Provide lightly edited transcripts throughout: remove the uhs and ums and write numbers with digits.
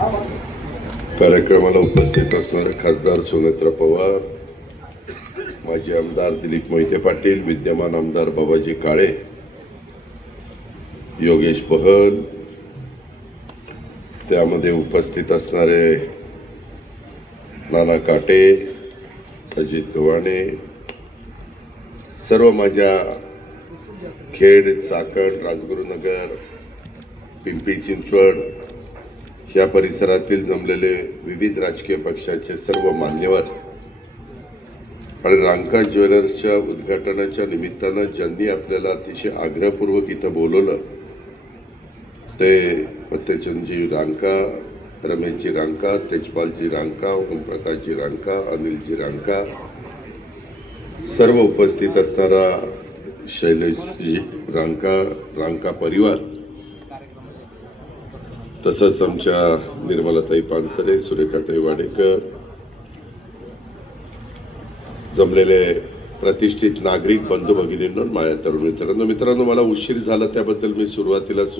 कार्यक्रमाला उपस्थित असणारे खासदार सुनेत्रा पवार, माजी आमदार दिलीप मोहिते पाटील, विद्यमान आमदार बाबाजी काळे, योगेश बहल, त्यामध्ये उपस्थित असणारे नाना काटे, अजित गव्हाणे, सर्व माझ्या खेड, चाकण, राजगुरुनगर, पिंपरी चिंचवड या परिसरातील जमलेले विविध राजकीय पक्षाचे सर्व मान्यवर आणि रांका ज्वेलर्सच्या उद्घाटनाच्या निमित्तानं ज्यांनी आपल्याला अतिशय आग्रहपूर्वक इथं बोलवलं ते फतेचंदजी रांका, रमेशजी रांका, तेजपालजी रांका, ओमप्रकाशजी रांका, अनिलजी रांका, सर्व उपस्थित असणारा शैलेशजी रांका, रांका परिवार, तसंच आमच्या निर्मलाताई पानसरे, सुरेखाताई वाडेकर, जमलेले प्रतिष्ठित नागरिक बंधू भगिनींनो, माझ्या तरुण मित्रांनो, मला उशीर झाला त्याबद्दल मी सुरुवातीलाच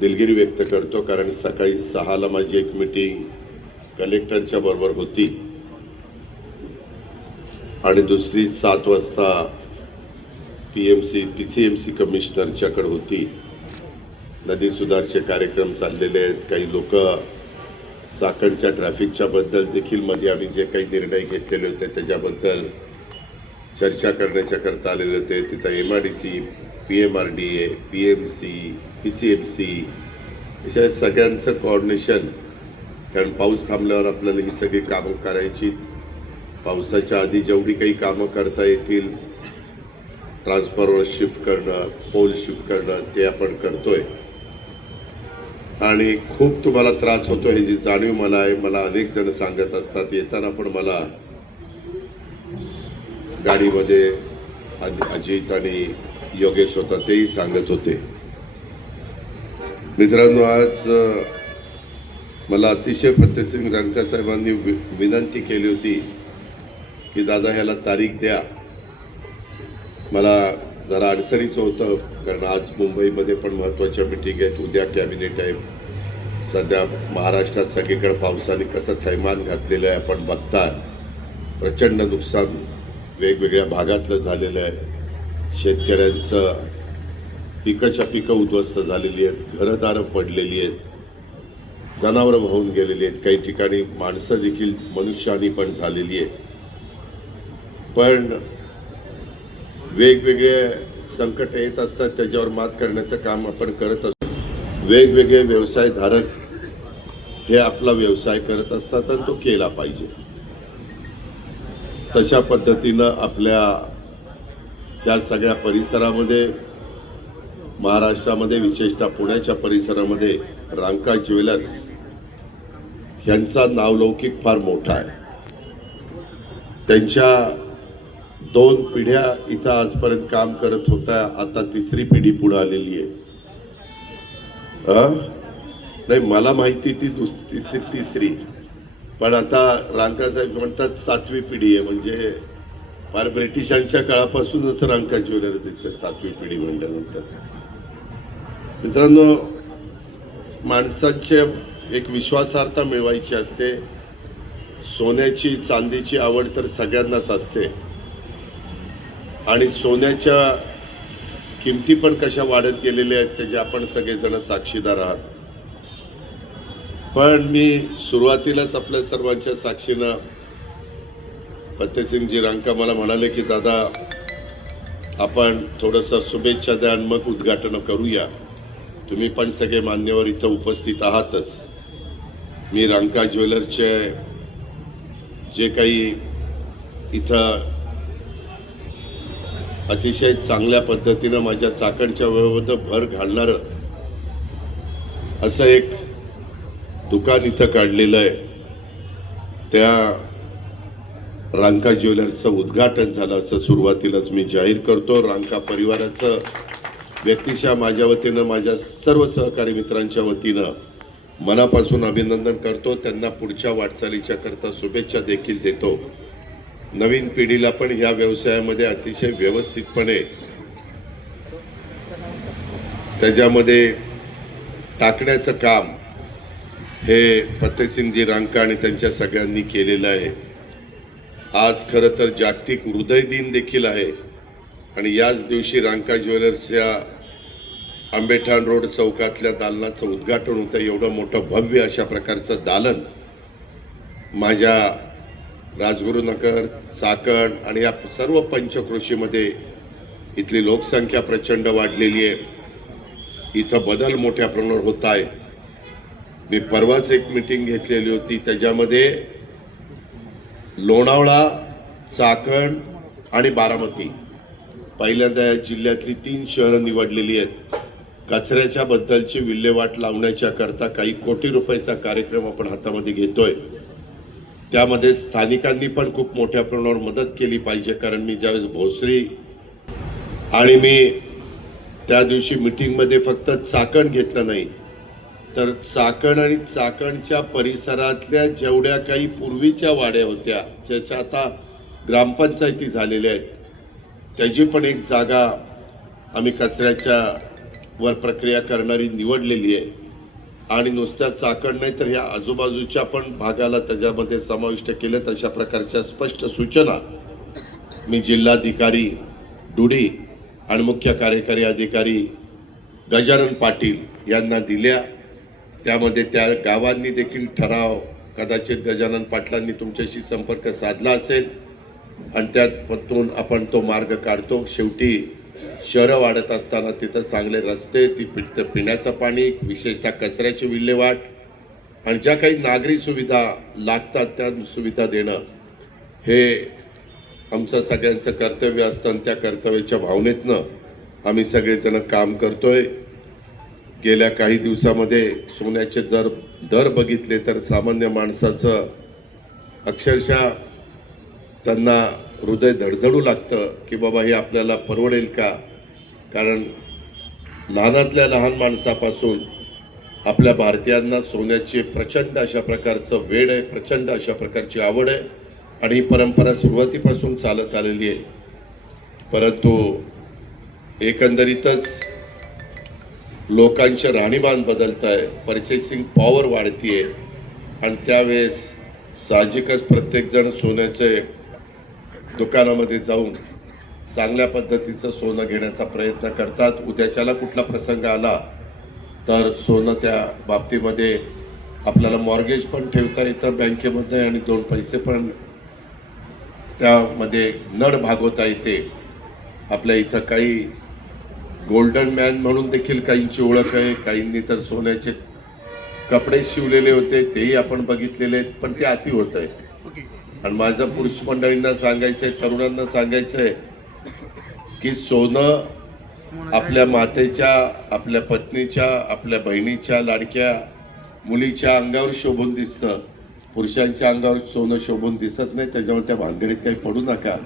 दिलगिरी व्यक्त करतो, कारण सकाळी 6ला माझी एक मीटिंग कलेक्टरच्या बरोबर होती आणि दुसरी 7 वाजता PCMC कमिशनरच्याकडे होती. नदी सुधारचे कार्यक्रम चाललेले आहेत. काही लोक चाकणच्या ट्रॅफिकच्या बद्दल देखील मध्ये आम्ही जे काही निर्णय घेतलेले होते त्याच्याबद्दल चर्चा करण्याच्या करता आलेले होते. तिथं MRDC, PMRDA, PMC, PCMC अशा सगळ्यांचं कोऑर्डिनेशन, कारण पाऊस थांबल्यावर आपल्याला ही सगळी कामं करायची. पावसाच्या आधी जेवढी काही कामं करता येतील, ट्रान्सफॉर्मर शिफ्ट करणं, पोल शिफ्ट करणं, ते आपण करतोय. आणि खूप तुम्हाला त्रास होतो हे जी जाणीव मला आहे. मला अनेक जण सांगत असतात. येताना पण मला गाडीमध्ये अजित आणि योगेश होता, तेही सांगत होते. मित्रांनो, आज मला अतिशय फतेसिंग रांका साहेबांनी विनंती केली होती की दादा ह्याला तारीख द्या. मला जरा अडचणीचं होतं, कारण आज मुंबईमध्ये पण महत्त्वाच्या मीटिंग आहेत, उद्या कॅबिनेट आहे. सध्या महाराष्ट्रात सगळीकडे पावसाने कसं थैमान घातलेलं आहे आपण बघताय. प्रचंड नुकसान वेगवेगळ्या भागातलं झालेलं आहे. शेतकऱ्यांचं पिकाच्या पिकं उद्ध्वस्त झालेली आहेत, घरदारं पडलेली आहेत, जनावरं वाहून गेलेली आहेत, काही ठिकाणी माणसं देखील मनुष्यहानी पण झालेली आहे. पण वेगवेगळे संकट येत असतात, त्याच्यावर मात करण्याचं काम आपण करत असतो. वेगवेगळे व्यवसायधारक हे आपला व्यवसाय करत असतात आणि तो केला पाहिजे. तशा पद्धतीनं आपल्या त्या सगळ्या परिसरामध्ये, महाराष्ट्रामध्ये, विशेषतः पुण्याच्या परिसरामध्ये रांका ज्वेलर्स यांचा नावलौकिक फार मोठा आहे. त्यांच्या 2 पिढ्या इथं आजपर्यंत काम करत होत्या, आता 3री पिढी पुढे आलेली आहे. नाही, मला माहिती ती तिसरी, पण आता रांका साहेब म्हणतात 7वी पिढी आहे. म्हणजे फार ब्रिटिशांच्या काळापासूनच रांका ज्वेलर्सची 7वी पिढी म्हणल्यानंतर. मित्रांनो, माणसांच्या एक विश्वासार्हता मिळवायची असते. सोन्याची चांदीची आवड तर सगळ्यांनाच असते आणि सोन्याच्या किमती पण कशा वाढत गेलेल्या आहेत त्याचे आपण सगळेजण साक्षीदार आहात. पण मी सुरुवातीलाच आपल्या सर्वांच्या साक्षीनं फतेसिंगजी रांका मला म्हणाले की दादा आपण थोडंसं शुभेच्छा द्या आणि मग उद्घाटन करूया. तुम्ही पण सगळे मान्यवर इथं उपस्थित आहातच. मी रांका ज्वेलर्सचे जे काही इथं अतिशय चांगल्या पद्धतीनं माझ्या चाकणच्या व्यवहारात भर घालणारं असं एक दुकान इथं काढलेलं आहे. त्या रांका ज्वेलर्सचं उद्घाटन झालं असं सुरुवातीलाच मी जाहीर करतो. रांका परिवाराचं व्यक्तिशः माझ्या वतीनं, माझ्या सर्व सहकारी मित्रांच्या वतीनं मनापासून अभिनंदन करतो. त्यांना पुढच्या वाटचालीच्या करता शुभेच्छा देखील देतो. नवीन पिढीला पण ह्या व्यवसायामध्ये अतिशय व्यवस्थितपणे त्याच्यामध्ये टाकण्याचं काम हे फतेसिंगजी रांका आणि त्यांच्या सगळ्यांनी केलेलं आहे। आज खरं तर जागतिक हृदय दिन देखील आहे आणि याच दिवशी रांका ज्वेलर्सच्या आंबेठाण रोड चौकातल्या दालनाचं उद्घाटन होतं। एवढं मोठं भव्य अशा प्रकारचं दालन माझ्या राजगुरुनगर, चाकण आणि या सर्व पंचक्रोशीमध्ये इथली लोकसंख्या प्रचंड वाढलेली आहे। इथं बदल मोठ्या प्रमाणावर होत आहे। मी परवाच एक मीटिंग घेतलेली होती, त्याच्यामध्ये लोणावळा, चाकण आणि बारामती पहिल्यांदा या जिल्ह्यातली 3 शहरं निवडलेली आहेत। कचऱ्याच्या बद्दलची विल्हेवाट लावण्याच्या करता काही कोटी रुपयाचा कार्यक्रम आपण हातामध्ये घेतोय। त्यामध्ये स्थानिकांनी पण खूप मोठ्या प्रमाणावर मदत केली पाहिजे, कारण मी ज्यावेळेस भोसरी आणि मी त्या दिवशी मीटिंगमध्ये फक्त चाकण घेतलं नाही, तर चाकण आणि चाकणच्या परिसरातल्या जेवढ्या काही पूर्वीच्या वाड्या होत्या, ज्याच्या आता ग्रामपंचायती झालेल्या आहेत, त्याची पण एक जागा आम्ही कचऱ्याच्या वर प्रक्रिया करणारी निवडलेली आहे। आणि नुसत्या चाकण नाही तर ह्या आजूबाजूच्या पण भागाला त्याच्यामध्ये समाविष्ट केले। अशा प्रकारच्या स्पष्ट सूचना मी जिल्हाधिकारी डुडी आणि मुख्य कार्यकारी अधिकारी गजानन पाटील यांना दिल्या। त्यामध्ये त्या गावांनी देखील ठराव, कदाचित गजानन पाटलांनी तुमच्याशी संपर्क साधला असेल आणि त्यातून आपण तो मार्ग काढतो। शेवटी शहरं वाढत असताना तिथं चांगले रस्ते, पिण्याचं पाणी, विशेषतः कचऱ्याची विल्हेवाट आणि ज्या काही नागरी सुविधा लागतात त्या सुविधा देणं हे आमचं सगळ्यांचं कर्तव्य असतं आणि त्या कर्तव्याच्या भावनेतनं आम्ही सगळेजण काम करतोय। गेल्या काही दिवसामध्ये सोन्याचे दर बघितले तर सामान्य माणसाचं अक्षरशः त्यांना हृदय धडधडू लागतं की बाबा हे आपल्याला परवडेल का। कारण लहानातल्या लहान माणसापासून आपल्या भारतीयांना सोन्याची प्रचंड अशा प्रकारचं वेड आहे, प्रचंड अशा प्रकारची आवड आहे आणि ही परंपरा सुरुवातीपासून चालत आलेली आहे। परंतु एकंदरीतच लोकांचे राहणीमान बदलत आहे, परचेसिंग पॉवर वाढतीये आणि त्यावेळेस साहजिकच प्रत्येकजण सोन्याचे दुकानामध्ये जाऊन चांगल्या पद्धतीचं सोनं घेण्याचा प्रयत्न करतात। उद्याच्याला कुठला प्रसंग आला तर सोनं त्या बाबतीमध्ये आपल्याला मॉर्गेज पण ठेवता येतं बँकेमध्ये आणि 2 पैसे पण त्यामध्ये नड भागवता येते। आपल्या इथं काही गोल्डन मॅन म्हणून देखील काहींची ओळख आहे, काहींनी तर सोन्याचे कपडे शिवलेले होते तेही आपण बघितलेले आहेत, पण ते अति होत आहे। आणि माझं पुरुष मंडळींना सांगायचंय, तरुणांना सांगायचंय की सोनं आपल्या मातेच्या, आपल्या पत्नीच्या, आपल्या बहिणीच्या, लाडक्या मुलीच्या अंगावर शोभून दिसतं, पुरुषांच्या अंगावर सोनं शोभून दिसत नाही। त्याच्यामुळे त्या भानगडीत काही पडू नका।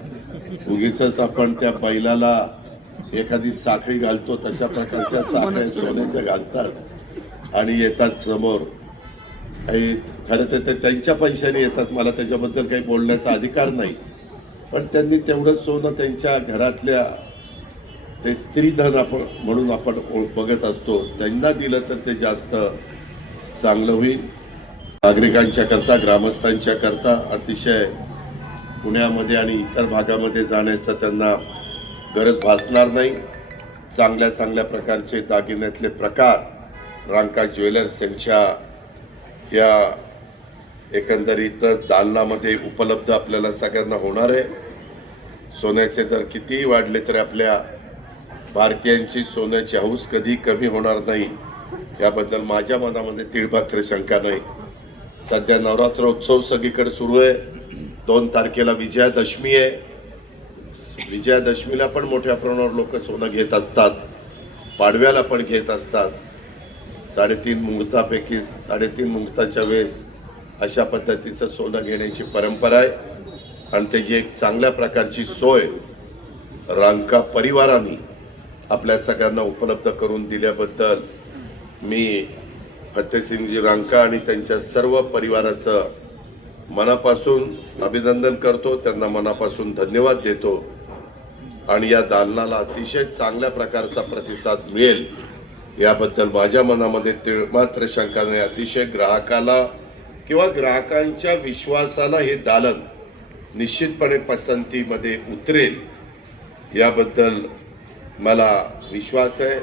उगीचच आपण त्या बैलाला एखादी साखळी घालतो तशा प्रकारच्या साखळ्या सोन्याच्या घालतात आणि येतात समोर। काही खरं तर ते त्यांच्या पैशाने येतात, मला त्याच्याबद्दल काही बोलण्याचा अधिकार नाही, पण त्यांनी तेवढं सोनं त्यांच्या घरातल्या ते स्त्रीधन आपण म्हणून आपण बघत असतो, त्यांना दिलं तर ते जास्त चांगलं होईल। नागरिकांच्या करता, ग्रामस्थांच्या करता अतिशय पुण्यामध्ये आणि इतर भागामध्ये जाण्याचं त्यांना गरज भासणार नाही। चांगल्या चांगल्या प्रकारचे दागिन्यातले प्रकार रांका ज्वेलर्स यांच्या या एकंदरीत दालनामध्ये उपलब्ध आपल्याला सगळ्यांना होणार आहे। सोन्याचे दर कितीही वाढले तरी आपल्या भारतीयांची सोन्याची हौस कधी कमी होणार नाही, याबद्दल माझ्या मनामध्ये तीळमात्र शंका नाही। सध्या नवरात्रोत्सव सगळीकडे सुरू आहे। 2 तारखेला विजयादशमी आहे। विजयादशमीला पण मोठ्या प्रमाणावर लोक सोनं घेत असतात, पाडव्याला पण घेत असतात। 3.5 मुहूर्तापैकी 3.5 मुहूर्ताच्या वेळेस अशा पद्धतीचं सोनं घेण्याची परंपरा आहे आणि त्याची एक चांगल्या प्रकारची सोय रांका परिवाराने आपल्या सगळ्यांना उपलब्ध करून दिल्याबद्दल मी फतेसिंगजी रांका आणि त्यांच्या सर्व परिवाराचं मनापासून अभिनंदन करतो, त्यांना मनापासून धन्यवाद देतो आणि या दालनाला अतिशय चांगल्या प्रकारचा प्रतिसाद मिळेल याबद्दल माझ्या मनामध्ये मात्र शंका नाही. अतिशय ग्राहकाला किंवा ग्राहकांच्या विश्वासाला हे दालन निश्चितपणे पसंतीमध्ये उतरेल याबद्दल मला विश्वास आहे.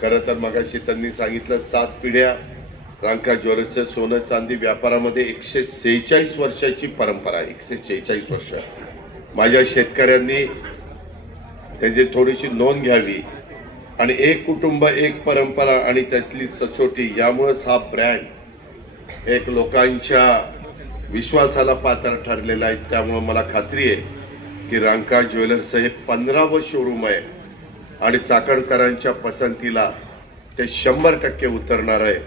खरं तर मगाशी त्यांनी सांगितलं 7 पिढ्या रांका ज्वेलर्सच्या सोनं चांदी व्यापारामध्ये 146 वर्षाची परंपरा आहे. 146 वर्ष. माझ्या शेतकऱ्यांनी त्याची थोडीशी नोंद घ्यावी आणि एक कुटुंब एक परंपरा आणि त्यातली सचोटी यामुळेच हा ब्रँड एक लोकांच्या विश्वासाला पात्र ठरलेला आहे. त्यामुळे मला खात्री आहे की रांका ज्वेलर्सचं हे 15वं शोरूम आहे आणि चाकणकरांच्या पसंतीला ते 100% उतरणार आहे.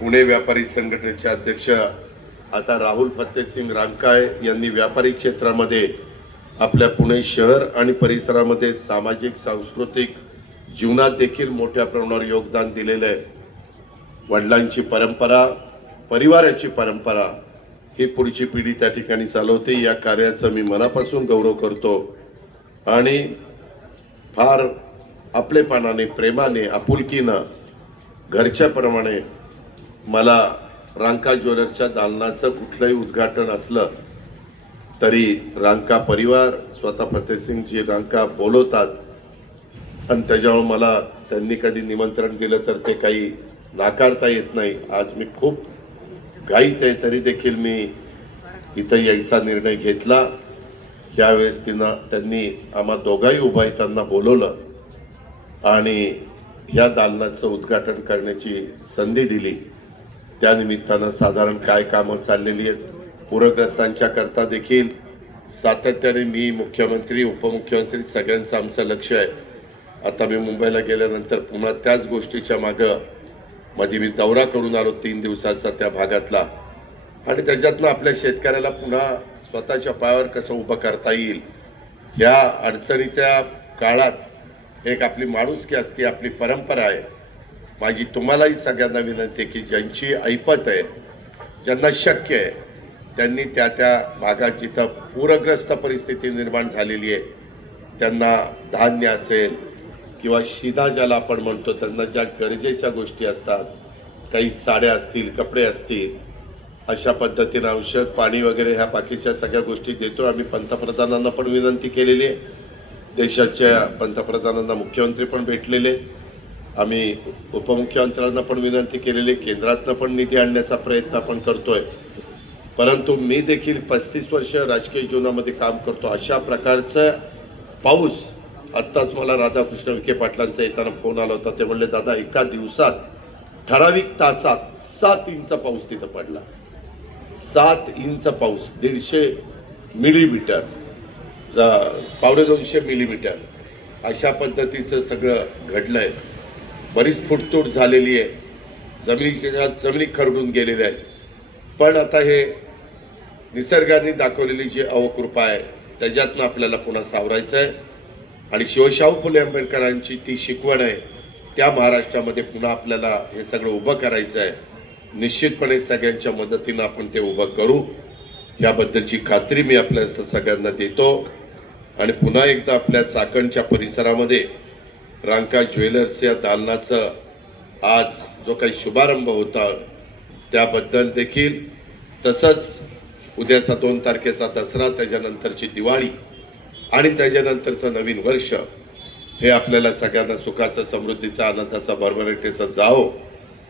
पुणे व्यापारी संघटनेचे अध्यक्ष आता राहुल फत्तेसिंग रांकाय यांनी व्यापारी क्षेत्रामध्ये आपल्या पुणे शहर आणि परिसरामध्ये सामाजिक सांस्कृतिक जीवनात देखील मोठ्या प्रमाणावर योगदान दिलेलं आहे. वडिलांची परंपरा, परिवाराची परंपरा ही पुढची पिढी त्या ठिकाणी चालवते. या कार्याचा मी मनापासून गौरव करतो आणि फार आपलेपणाने, प्रेमाने, आपुलकीनं, घरच्याप्रमाणे मला रांका ज्वेलर्सच्या दालनाचं कुठलंही उद्घाटन असलं तरी रांका परिवार, स्वतः फतेसिंगजी रांका बोलवतात आणि त्याच्यामुळे मला त्यांनी कधी निमंत्रण दिलं तर ते काही नाकारता येत नाही. आज मी खूप घाईत आहे तरी देखील मी इथं यायचा निर्णय घेतला. यावेळेस त्यांनी आम्हा दोघाही उभायतांना बोलवलं आणि या दालनाचं उद्घाटन करण्याची संधी दिली. त्यानिमित्तानं साधारण काय कामं चाललेली आहेत, पूरग्रस्तांच्या करता देखील सातत्याने मी, मुख्यमंत्री, उपमुख्यमंत्री सगळ्यांचं आमचं लक्ष आहे. आता मी मुंबईला गेल्यानंतर पुन्हा त्याच गोष्टीच्या मागं मध्ये मी दौरा करून आलो 3 दिवसाचा त्या भागातला आणि त्याच्यातनं आपल्या शेतकऱ्याला पुन्हा स्वतःच्या पायावर कसं उभं करता येईल. ह्या अडचणीच्या काळात एक आपली माणुसकी असते, आपली परंपरा आहे. माझी तुम्हालाही सगळ्यांना विनंती आहे की ज्यांची ऐपत आहे, ज्यांना शक्य आहे, त्यांनी त्या भागात जिथं पूरग्रस्त परिस्थिती निर्माण झालेली आहे त्यांना धान्य असेल किंवा शिधा ज्याला आपण म्हणतो, त्यांना ज्या गरजेच्या गोष्टी असतात, काही साड्या असतील, कपडे असतील, अशा पद्धतीनं औषध, पाणी वगैरे ह्या बाकीच्या सगळ्या गोष्टी देतो. आम्ही पंतप्रधानांना पण विनंती केलेली आहे. देशाच्या पंतप्रधानांना मुख्यमंत्री पण भेटलेले, आम्ही उपमुख्यमंत्र्यांना पण विनंती केलेली, केंद्रातनं पण निधी आणण्याचा प्रयत्न आपण करतोय. परंतु मी देखील 35 वर्ष राजकीय जीवनामध्ये काम करतो. अशा प्रकारचं पाऊस, आत्ताच मला राधाकृष्ण विखे पाटलांचा येताना फोन आला होता. ते म्हणले, दादा एका दिवसात ठराविक तासात 7 इंच पाऊस तिथं पडला. 7 इंच पाऊस, 150 मिलीमीटर, 250 मिलीमीटर, अशा पद्धतीचं सगळं घडलंय. बरीच फुटतूट झालेली आहे, जमिनी खरडून गेलेल्या आहेत. पण आता हे निसर्गाने दाखवलेली जी अवकृपा आहे त्याच्यातनं आपल्याला पुन्हा सावरायचं आहे आणि शिवशाहू फुले आंबेडकरांची ती शिकवण आहे, त्या महाराष्ट्रामध्ये पुन्हा आपल्याला हे सगळं उभं करायचं आहे. निश्चितपणे सगळ्यांच्या मदतीनं आपण ते उभं करू, याबद्दलची खात्री मी आपल्या सगळ्यांना देतो. आणि पुन्हा एकदा आपल्या चाकणच्या परिसरामध्ये रांका ज्वेलर्स या दालनाचं आज जो काही शुभारंभ होता त्याबद्दल देखील, तसंच उद्याचा 2 तारखेचा दसरा, त्याच्यानंतरची दिवाळी आणि त्याच्यानंतरचं नवीन वर्ष हे आपल्याला सगळ्यांना सुखाचं, समृद्धीचं, आनंदाचा, भरभराटीचं जावो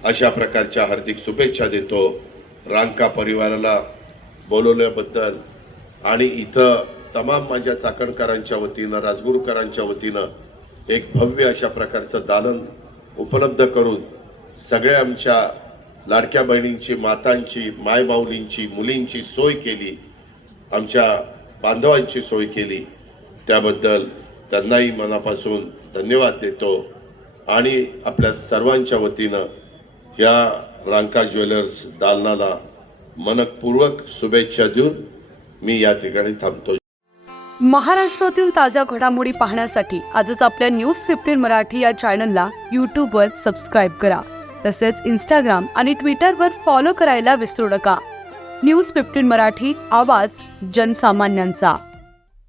अशा प्रकारच्या हार्दिक शुभेच्छा देतो. रांका परिवाराला बोलवल्याबद्दल आणि इथं तमाम माझ्या चाकणकरांच्या वतीनं, राजगुरूकरांच्या वतीनं एक भव्य अशा प्रकारचं दालन उपलब्ध करून सगळ्या आमच्या लाडक्या बहिणींची, मातांची, मायमाऊलींची, मुलींची सोय केली, आमच्या बांधवांची सोय केली, त्याबद्दल त्यांनाही मनापासून धन्यवाद देतो. आणि आपल्या सर्वांच्या वतीनं या रांका ज्वेलर्स दालनाला मनपूर्वक शुभेच्छा देऊन मी या ठिकाणी थांबतो. महाराष्ट्रातील ताज्या घडामोडी पाहण्यासाठी आजच आपल्या न्यूज 15 मराठी या चॅनलला यूट्यूबवर सबस्क्राईब करा. तसेच इंस्टाग्राम आणि ट्विटरवर फॉलो करायला विसरू नका. न्यूज 15 मराठी, आवाज जनसामान्यांचा.